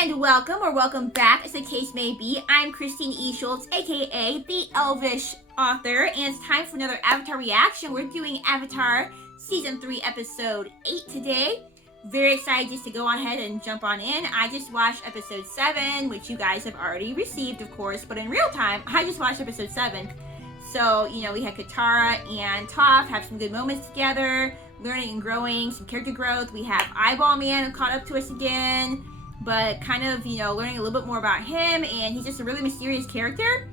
and welcome or welcome back as the case may be. I'm Christine E. Schulze, aka the Elvish author, and it's time for another Avatar reaction. We're doing Avatar Season 3 Episode 8 today. Very excited just to go on ahead and jump on in. I just watched Episode 7, which you guys have already received, of course, but in real time, I just watched Episode 7. So, you know, we had Katara and Toph have some good moments together, learning and growing, some character growth. We have Eyeball Man who caught up to us again, but kind of, you know, learning a little bit more about him, and he's just a really mysterious character.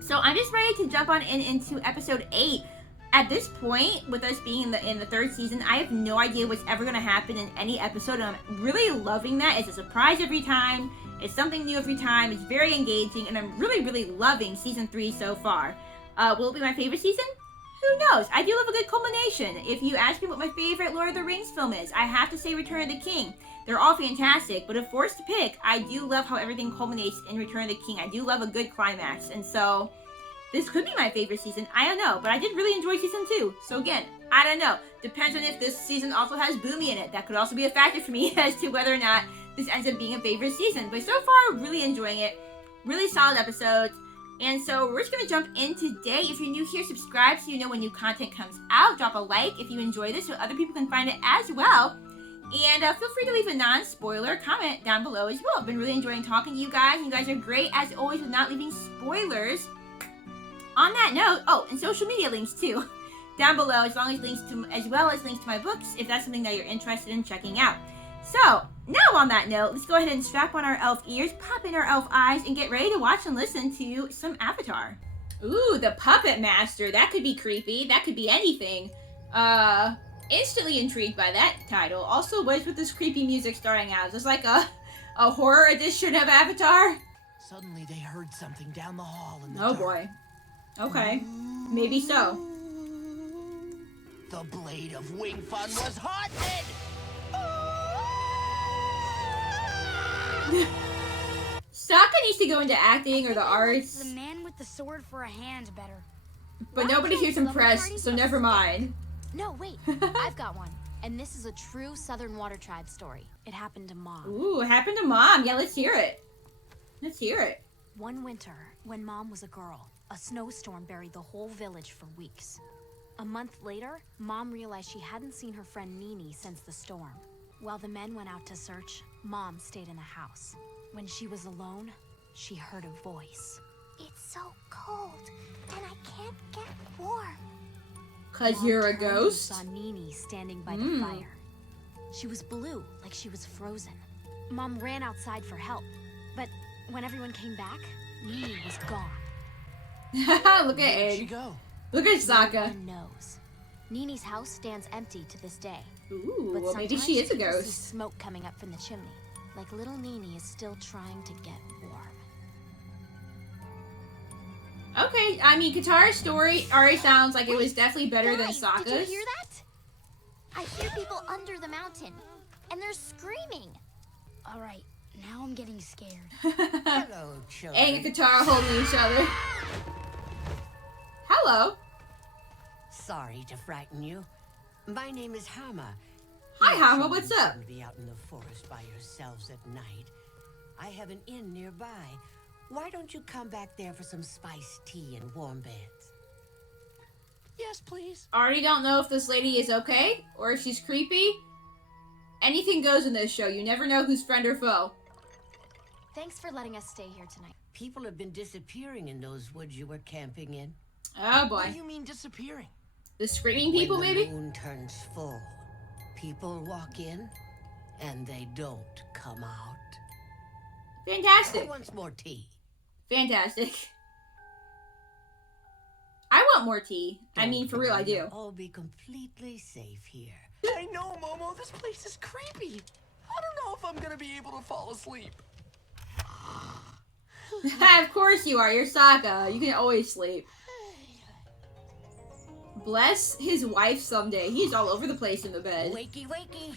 So I'm just ready to jump on into Episode 8. At this point, with us being in the third season, I have no idea what's ever going to happen in any episode, and I'm really loving that. It's a surprise every time. It's something new every time. It's very engaging, and I'm really, really loving Season 3 so far. Will it be my favorite season? Who knows? I do love a good culmination. If you ask me what my favorite Lord of the Rings film is, I have to say Return of the King. They're all fantastic, but if forced to pick, I do love how everything culminates in Return of the King. I do love a good climax, and so this could be my favorite season. I don't know, but I did really enjoy Season 2. So again, I don't know. Depends on if this season also has Boomy in it. That could also be a factor for me as to whether or not this ends up being a favorite season. But so far, really enjoying it. Really solid episodes. And so we're just going to jump in today. If you're new here, subscribe so you know when new content comes out. Drop a like if you enjoy this so other people can find it as well. And feel free to leave a non-spoiler comment down below as well. I've been really enjoying talking to you guys. You guys are great, as always, with not leaving spoilers. On that note, oh, and social media links too, down below, as well as links to my books, if that's something that you're interested in checking out. So, now on that note, let's go ahead and strap on our elf ears, pop in our elf eyes, and get ready to watch and listen to some Avatar. Ooh, the Puppetmaster. That could be creepy. That could be anything. Instantly intrigued by that title. Also, what is with this creepy music starting out? Is this like a horror edition of Avatar? Suddenly they heard something down the hall in the Oh dark. boy. Okay. Maybe so. The blade of Wing Fun was haunted! Sokka needs to go into acting or the arts. The man with the sword for a hand better. But nobody here's impressed, so never mind. No, wait. I've got one. And this is a true Southern Water Tribe story. It happened to Mom. Ooh, it happened to Mom. Yeah, let's hear it. Let's hear it. One winter, when Mom was a girl, a snowstorm buried the whole village for weeks. A month later, Mom realized she hadn't seen her friend Nini since the storm. While the men went out to search, Mom stayed in the house. When she was alone, she heard a voice. It's so cold, and I can't get warm. 'Cause you're a ghost? Saw Nini standing by the fire. She was blue, like she was frozen. Mom ran outside for help, but when everyone came back, Nini was gone. Look at Where'd she Egg. go? Look at No Sokka. one knows. Nini's house stands empty to this day. Ooh, But well maybe sometimes she is a people see ghost. smoke coming up from the chimney, like little Nini is still trying to get warm. Okay, I mean, Katara's story already sounds like it was definitely better than Guys, Sokka's. did you hear that? I hear people under the mountain, and they're screaming. All right, now I'm getting scared. Hello, children. Aang and Katara holding each other. Hello. Sorry to frighten you. My name is Hama. Hi, You Hama, children what's up? shouldn't be out in the forest by yourselves at night. I have an inn nearby. Why don't you come back there for some spiced tea and warm beds? Yes, please. Already don't know if this lady is okay or if she's creepy. Anything goes in this show. You never know who's friend or foe. Thanks for letting us stay here tonight. People have been disappearing in those woods you were camping in. Oh What do boy. you mean disappearing? The screaming people, when the maybe? moon turns full, people walk in and they don't come out. Who Fantastic. wants more tea? Fantastic. I want more tea. I mean, for real, I do. You'll all be completely safe here. I know, Momo. This place is creepy. I don't know if I'm gonna be able to fall asleep. Of course you are. You're Sokka. You can always sleep. Bless his wife someday. He's all over the place in the bed. Wakey, wakey.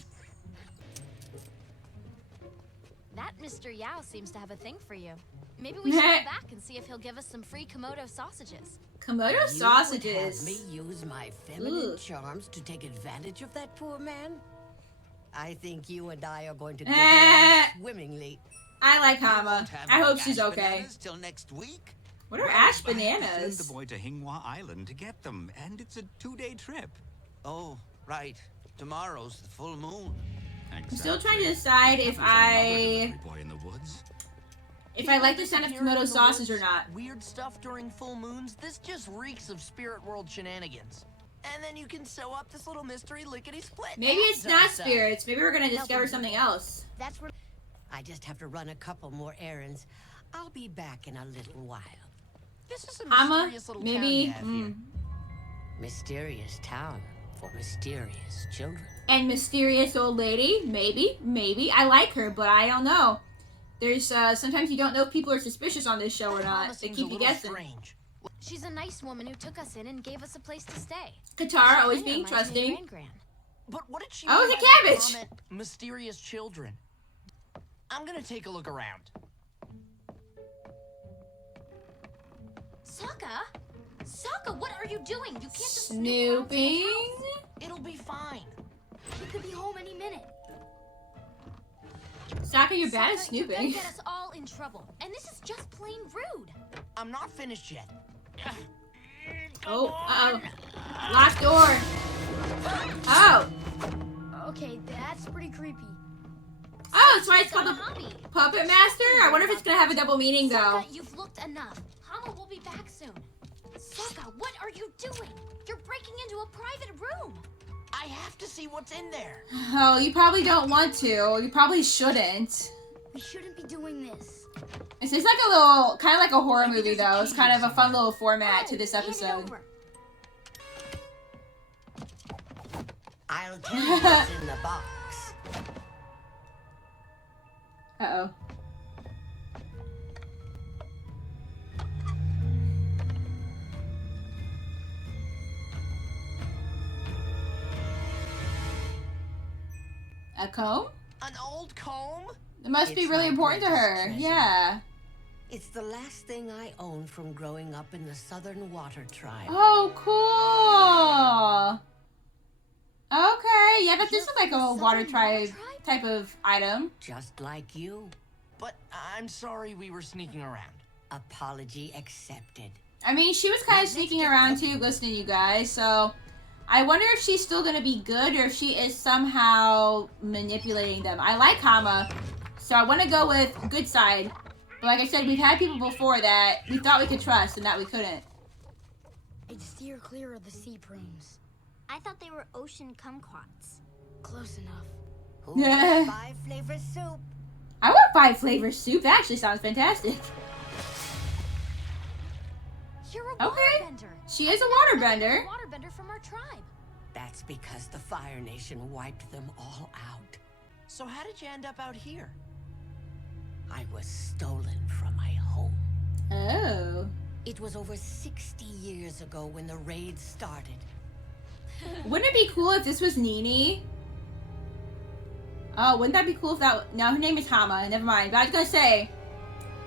That Mr. Yao seems to have a thing for you. Maybe we should go back and see if he'll give us some free Komodo sausages. Komodo You would sausages. have me use my feminine Ugh. charms to take advantage of that poor man? I think you and I are going to get along swimmingly. I like We Hama. won't have I any hope she's ash okay. bananas till next week. What are Well, ash I have to send bananas? the boy to Hinghwa Island to get them, and it's a 2-day trip. Oh, right. Tomorrow's the full moon. I'm still trying to decide if Boy in the woods. I like the sound of tomato sausage or not. Weird stuff during full moons. This just reeks of spirit world shenanigans. And then you can sew up this little mystery lickety-split. Maybe it's not spirits. Maybe we're gonna discover something else. That's where I just have to run a couple more errands. I'll be back in a little while. This is a Hama, mysterious little maybe. town you have here. Mysterious town for mysterious children. And mysterious old lady. Maybe. I like her, but I don't know. There's sometimes you don't know if people are suspicious on this show or Hama not. They seems keep a you little guessing. strange. She's a nice woman who took us in and gave us a place to stay. Katara always Kinda being reminds me of trusting. Gran-Gran. But what did she Oh, mean the by that cabbage! comment, mysterious children? I'm gonna take a look around. Sokka? Sokka, what are you doing? You can't just snoop around someone's Snooping. house. It'll be fine. He could be home any minute. Sokka, you're bad at Sokka, you're gonna snooping. get us all in trouble. And this is just plain rude. I'm not finished yet. Oh, uh-oh. Locked door. Oh. Okay, that's pretty creepy. Oh, that's why it's called the Hobby. Puppetmaster? I wonder if it's gonna have a double meaning, though. Sokka, you've looked enough. Hama will be back soon. Sokka, what are you doing? You're breaking into a private room. I have to see what's in there. Oh, you probably don't want to. You probably shouldn't. We shouldn't be doing this. It's just like a little, kind of like a horror Maybe movie, there's a though. It's key kind or of a fun something. little format to Oh, this hand it episode. over. I'll tell you what's in the box. Uh-oh. A comb? An old comb? It must be It's really my important to greatest her. treasure. Yeah. It's the last thing I own from growing up in the Southern Water Tribe. Oh, cool. Okay. Yeah, that does look like a water tribe type of item. Just like you. But I'm sorry we were sneaking around. Apology accepted. I mean, she was kind of sneaking around too, listening to you guys, so I wonder if she's still gonna be good or if she is somehow manipulating them. I like Hama, so I want to go with good side. But like I said, we've had people before that we thought we could trust and that we couldn't. I'd steer clear of the sea prunes. I thought they were ocean kumquats. Close enough. Who wants 5 flavor soup? I want 5 flavor soup. That actually sounds fantastic. You're a Okay. waterbender. She is a You're waterbender. a waterbender from our tribe. That's because the Fire Nation wiped them all out. So how did you end up out here? I was stolen from my home. Oh. It was over 60 years ago when the raid started. Wouldn't it be cool if this was Nini? Oh, wouldn't that be cool if that... No, her name is Hama. Never mind. But I was gonna say,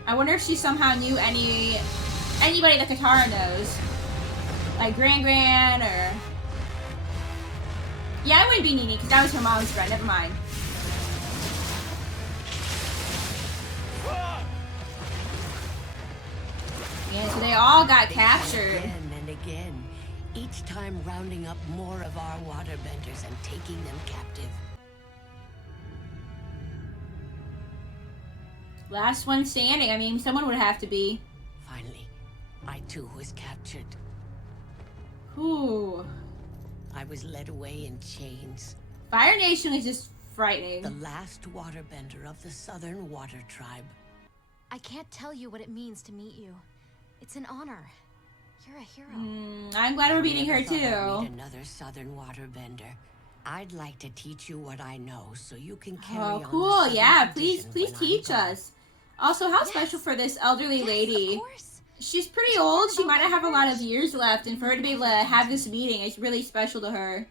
I wonder if she somehow knew anybody that Katara knows. Like Gran or... Yeah, it wouldn't be Nini because that was her mom's friend. Never mind. Yeah, so they all got captured. Again and again, each time rounding up more of our waterbenders and taking them captive. Last one standing. I mean, someone would have to be. Finally, I too was captured. Ooh. I was led away in chains. Fire Nation is just The frightening. last waterbender of the Southern Water Tribe. I can't tell you what it means to meet you. It's an honor. You're a hero. I'm glad we're meeting her Never thought I'd too. meet another Southern waterbender. I'd like to teach you what I know, so you can carry Oh, on the cool. Southern Yeah, tradition please when I'm teach gone. us. Also, how Yes. special for this elderly Yes, lady. of course. She's pretty old. She might not have a lot of years left, and for her to be able to have this meeting is really special to her.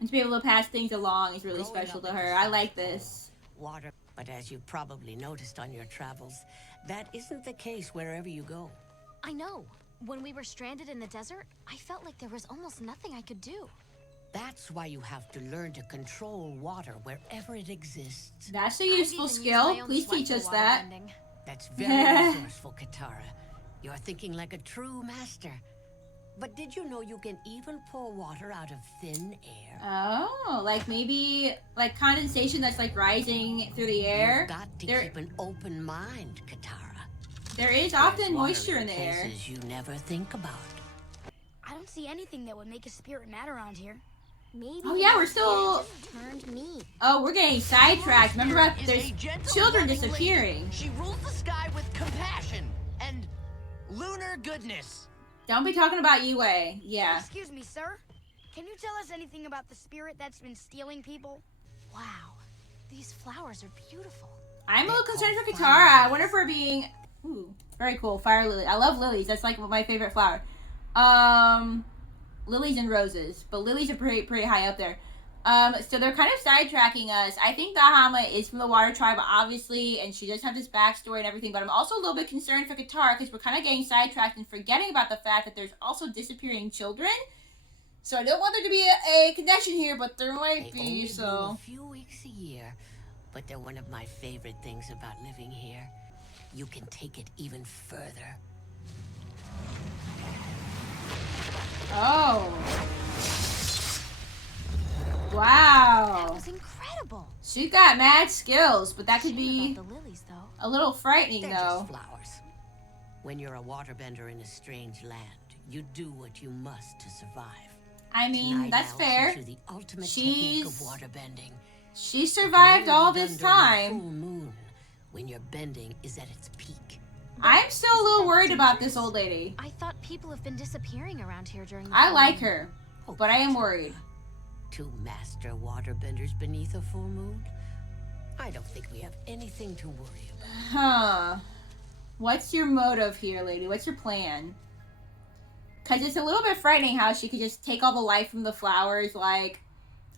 And to be able to pass things along is really Growing special up to in her. the I like South this. Water, but as you probably noticed on your travels, that isn't the case wherever you go. I know. When we were stranded in the desert, I felt like there was almost nothing I could do. That's why you have to learn to control water wherever it exists. That's a I've useful even used skill. my own Please sweat teach for us that. waterbending. That's very resourceful, Katara. You're thinking like a true master. But did you know you can even pour water out of thin air? Oh, like maybe like condensation that's like rising through the air. You've got to keep an open mind, Katara. There is There's often water moisture in the air. places you never think about. I don't see anything that would make a spirit mad around here. Maybe Oh yeah, we're the still. spirit just turned me. Oh, we're getting sidetracked. Remember about Is there's a gentle, children loving disappearing. lady. She rules the sky with compassion and lunar goodness. Don't be talking about Yue. Yeah. Excuse me, sir. Can you tell us anything about the spirit that's been stealing people? Wow, these flowers are beautiful. I'm a little concerned for Katara. I wonder if we're being. Ooh, very cool. Fire lily. I love lilies. That's like my favorite flower. Lilies and roses, but lilies are pretty high up there. So they're kind of sidetracking us. I think the Hama is from the Water Tribe, obviously, and she does have this backstory and everything, but I'm also a little bit concerned for Katara because we're kind of getting sidetracked and forgetting about the fact that there's also disappearing children. So I don't want there to be a connection here, but there might They be, only so... bloom a few weeks a year, but they're one of my favorite things about living here. You can take it even further. Oh. That Wow. was incredible. She's got mad skills, but that could Shame be about the lilies, though. a little frightening, They're though. just flowers. When you're a waterbender in a strange land, you do what you must to survive. I mean, Tonight, that's I'll fair. teach you the ultimate technique of She's- waterbending. She survived It can all only be this done during the time. full moon, when your bending is at its peak. I'm still a little worried about this old lady. I thought people have been disappearing around here during the I full like moon. her, Oh, but I am Katara. worried. 2 master waterbenders beneath a full moon? I don't think we have anything to worry about. Huh. What's your motive here, lady? What's your plan? Because it's a little bit frightening how she could just take all the life from the flowers. Like,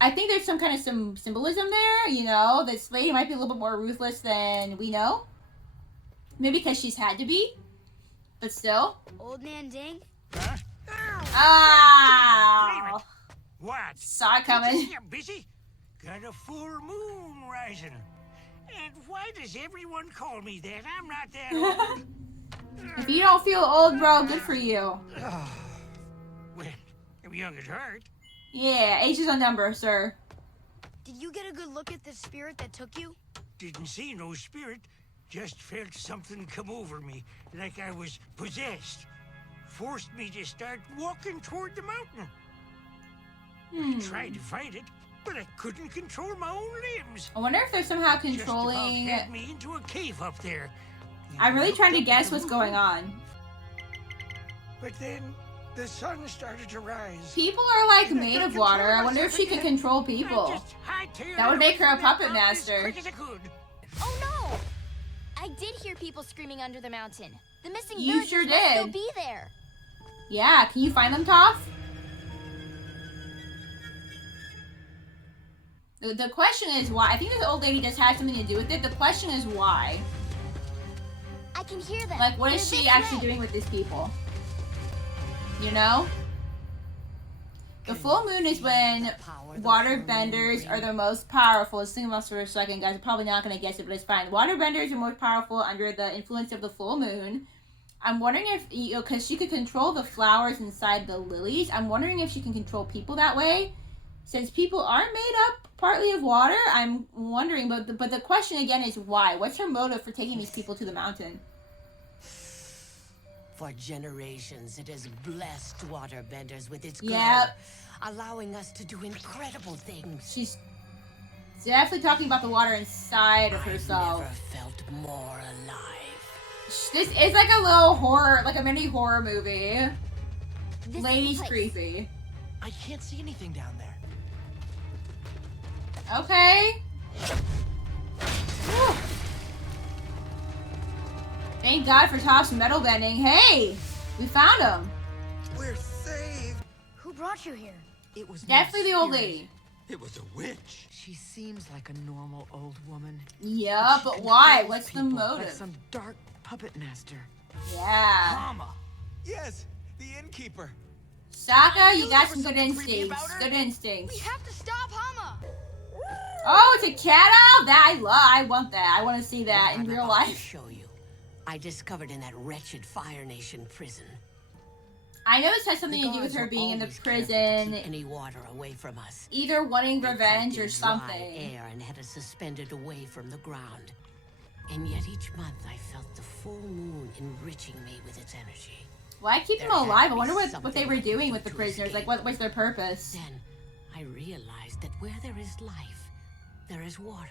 I think there's some kind of some symbolism there, you know? This lady might be a little bit more ruthless than we know. Maybe because she's had to be. But still. Old Man Ding? Huh? Ah! What? Saw it coming. You're busy? Got a full moon rising. And why does everyone call me that? I'm not that old. If you don't feel old, bro, good for you. Well, I'm young at heart. Yeah, age is a number, sir. Did you get a good look at the spirit that took you? Didn't see no spirit. Just felt something come over me, like I was possessed. Forced me to start walking toward the mountain. I tried to fight it, but I couldn't control my own limbs. I wonder if they're somehow Just about controlling... had me into a cave up there. I'm really trying to Looked up at guess the what's moon, going on. But then the sun started to rise. People are like And I made couldn't of water. control I wonder if myself she could again. control I people. just hightailed That would it make away her a from that puppet mountain master. As quick as I could. Oh no! I did hear people screaming under the mountain. The missing You villagers sure must still did. be there. Yeah, can you find them, Toph? The question is why. I think this old lady just had something to do with it. The question is why. I can hear them. Like, what is They're she this actually way. doing with these people? You know? The full moon is when waterbenders are the most powerful. Let's think about this for a second, guys. I'm probably not going to guess it, but it's fine. Waterbenders are most powerful under the influence of the full moon. I'm wondering if, you know, because she could control the flowers inside the lilies, I'm wondering if she can control people that way. Since people are made up partly of water, I'm wondering, but the question again is why? What's her motive for taking these people to the mountain? For generations, it has blessed waterbenders with its Yep. glow, allowing us to do incredible things. She's definitely talking about the water inside of I've herself. never felt more alive. This is like a little horror, like a mini horror movie. This is the Lady's place. creepy. I can't see anything down there. Okay. Whew. Thank God for Toph's metal bending. Hey, we found him. We're saved. Who brought you here? It was Definitely the my old spirit. lady. It was a witch. She seems like a normal old woman. Yeah, She but why? controls What's the people motive? Like some dark puppet master. Yeah. Hama. Yes, the innkeeper. Sokka, you got there some was good something creepy instincts. about her. Good instincts. We have to stop Hama. Oh, it's a cat owl? That I want that. I want to see that What in I'm real about to life. show you. I discovered in that wretched Fire Nation prison. I know this has something The to do with guards her were being in the always careful to prison, keep any water away from us. either wanting They revenge piped or in something. dry air and had us suspended away from the ground. And yet each month I felt the full moon enriching me with its energy. Why keep them There had to alive? I be wonder what they something were I could doing do with the to prisoners. Like, escape. what was their purpose? Then I realized that where there is life, there is water.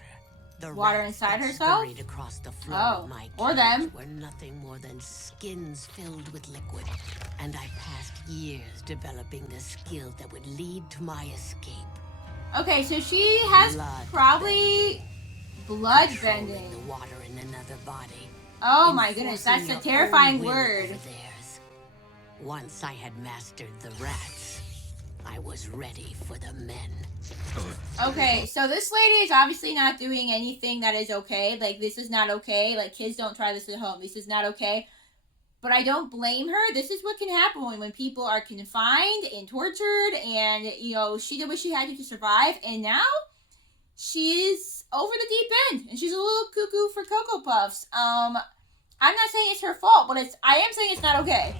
The Water rats inside that herself? scurried across the floor Oh, of my or cage them. were nothing more than skins filled with liquid. And I passed years developing the skill that would lead to my escape. Okay, so she has Blood probably blood Controlling bending. the water in another body. Oh my goodness, that's Enforcing a your terrifying own will word. over theirs. Once I had mastered the rats, I was ready for the men. Okay, so this lady is obviously not doing anything that is okay. Like, this is not okay. Like, kids don't try this at home. This is not okay. But I don't blame her. This is what can happen when people are confined and tortured. And, you know, she did what she had to survive. And now she's over the deep end. And she's a little cuckoo for Cocoa Puffs. I'm not saying it's her fault, but I am saying it's not okay.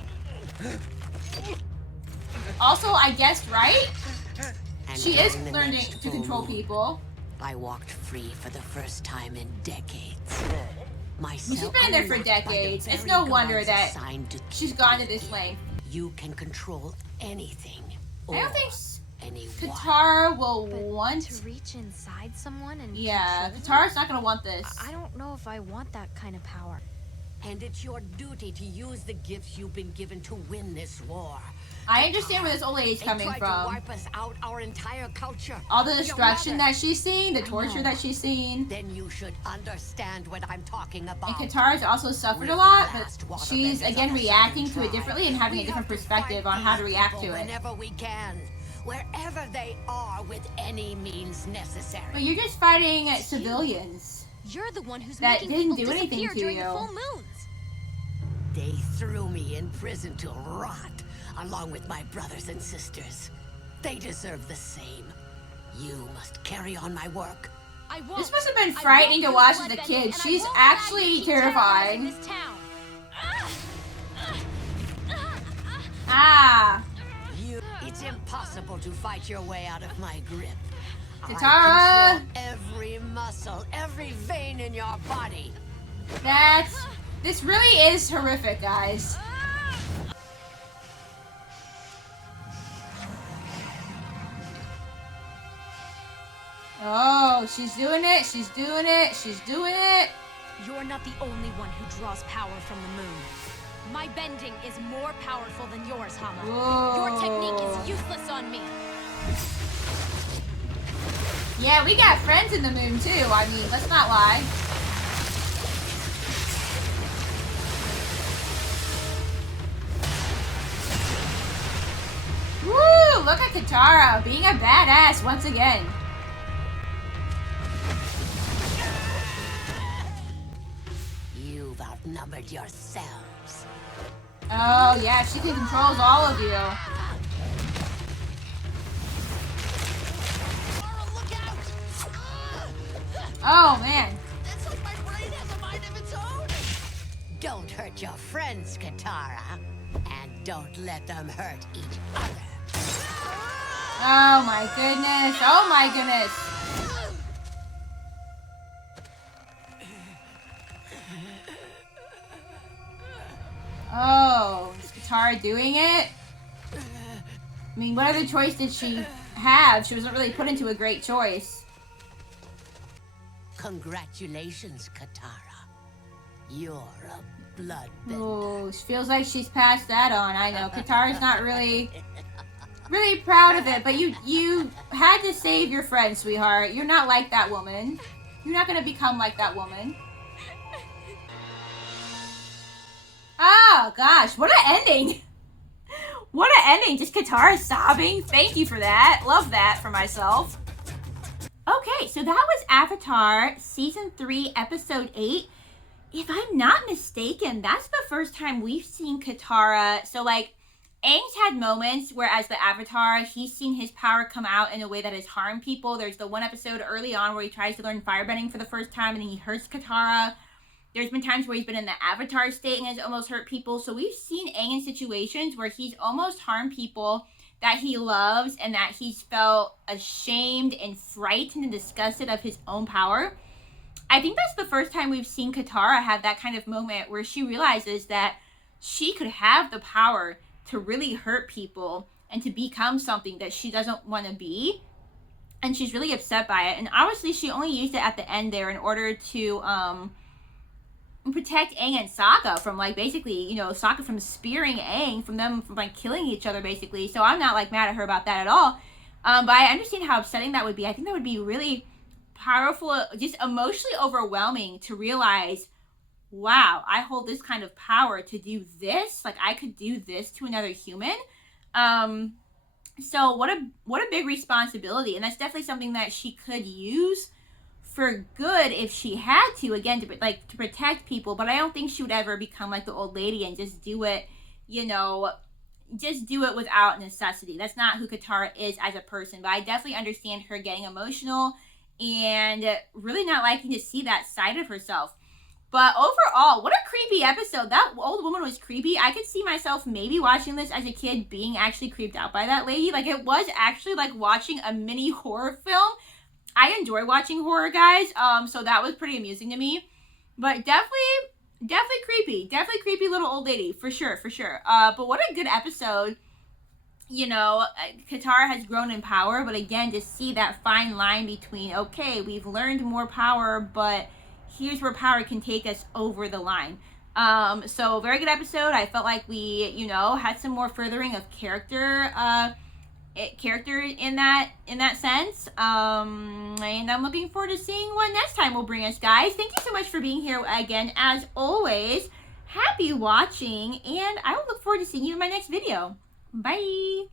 Also, I guessed right. And She is during the learning next to full control moon, people. I walked free for the first time in decades. She's been there for decades. It's no wonder that she's gone to this length. You can control anything. I don't or think anyone. Katara will But want. to reach inside someone and Yeah, control them? Katara's not gonna want this. I don't know if I want that kind of power. And it's your duty to use the gifts you've been given to win this war. I understand where this old lady's coming They tried from. to wipe us out, our entire culture. All the Your destruction mother. that she's seen, the torture that she's seen. Then you should understand what I'm talking about. And Katara's also suffered a lot, but she's again reacting to it differently and having a different perspective on how to react to it. Whenever we can, wherever they are, with any means necessary. But you're just fighting civilians. You're the one who's That making didn't people do anything disappear to during you. the full moons. They threw me in prison to rot, along with my brothers and sisters. They deserve the same. You must carry on my work. I won't. This must have been I frightening to won't watch use as a bloodbending, kid. and I She's won't allow you actually to keep terrified. terrorizing this town. Ah, It's impossible to fight your way out of my grip. Katara! I control every muscle, every vein in your body. this really is horrific, guys. Oh, she's doing it, she's doing it, she's doing it. You're not the only one who draws power from the moon. My bending is more powerful than yours, Hama. Your technique Whoa. is useless on me. Yeah, we got friends in the moon too. I mean, let's not lie. Woo! Look at Katara being a badass once again. You've outnumbered yourselves. Oh yeah, she controls all of you. Oh man. It's like my brain has a mind of its own. Don't hurt your friends, Katara. And don't let them hurt each other. Oh my goodness. Oh my goodness. Oh, is Katara doing it? I mean, what other choice did she have? She wasn't really put into a great choice. Congratulations, Katara. You're a bloodbender. Oh, she feels like she's passed that on. I know. Katara's not really proud of it, but you had to save your friend, sweetheart. You're not like that woman. You're not gonna become like that woman. Oh gosh, what an ending! What an ending! Just Katara sobbing. Thank you for that. Love that for myself. Okay, so that was Avatar Season 3, Episode 8. If I'm not mistaken, that's the first time we've seen Katara. So, like, Aang's had moments where, as the Avatar, he's seen his power come out in a way that has harmed people. There's the one episode early on where he tries to learn firebending for the first time and then he hurts Katara. There's been times where he's been in the Avatar state and has almost hurt people. So we've seen Aang in situations where he's almost harmed people that he loves and that he's felt ashamed and frightened and disgusted of his own power. I think that's the first time we've seen Katara have that kind of moment where she realizes that she could have the power to really hurt people and to become something that she doesn't want to be. And she's really upset by it. And obviously she only used it at the end there in order to protect Aang and Sokka from, like, basically, you know, Sokka from spearing Aang, from them from, like, killing each other, basically. So I'm not, like, mad at her about that at all. But I understand how upsetting that would be. I think that would be really powerful, just emotionally overwhelming to realize, wow, I hold this kind of power to do this. Like, I could do this to another human. So what a big responsibility. And that's definitely something that she could use for good if she had to, again, to protect people. But I don't think she would ever become like the old lady and just do it, you know, just do it without necessity. That's not who Katara is as a person. But I definitely understand her getting emotional and really not liking to see that side of herself. But overall, what a creepy episode. That old woman was creepy. I could see myself maybe watching this as a kid being actually creeped out by that lady. Like, it was actually like watching a mini horror film. I enjoy watching horror, guys. So that was pretty amusing to me. But definitely creepy. Definitely creepy little old lady. For sure. But what a good episode. You know, Katara has grown in power. But again, to see that fine line between, okay, we've learned more power, but here's where power can take us over the line. So very good episode. I felt like we, you know, had some more furthering of character in that sense. And I'm looking forward to seeing what next time will bring us, guys. Thank you so much for being here again. As always, happy watching, and I will look forward to seeing you in my next video. Bye.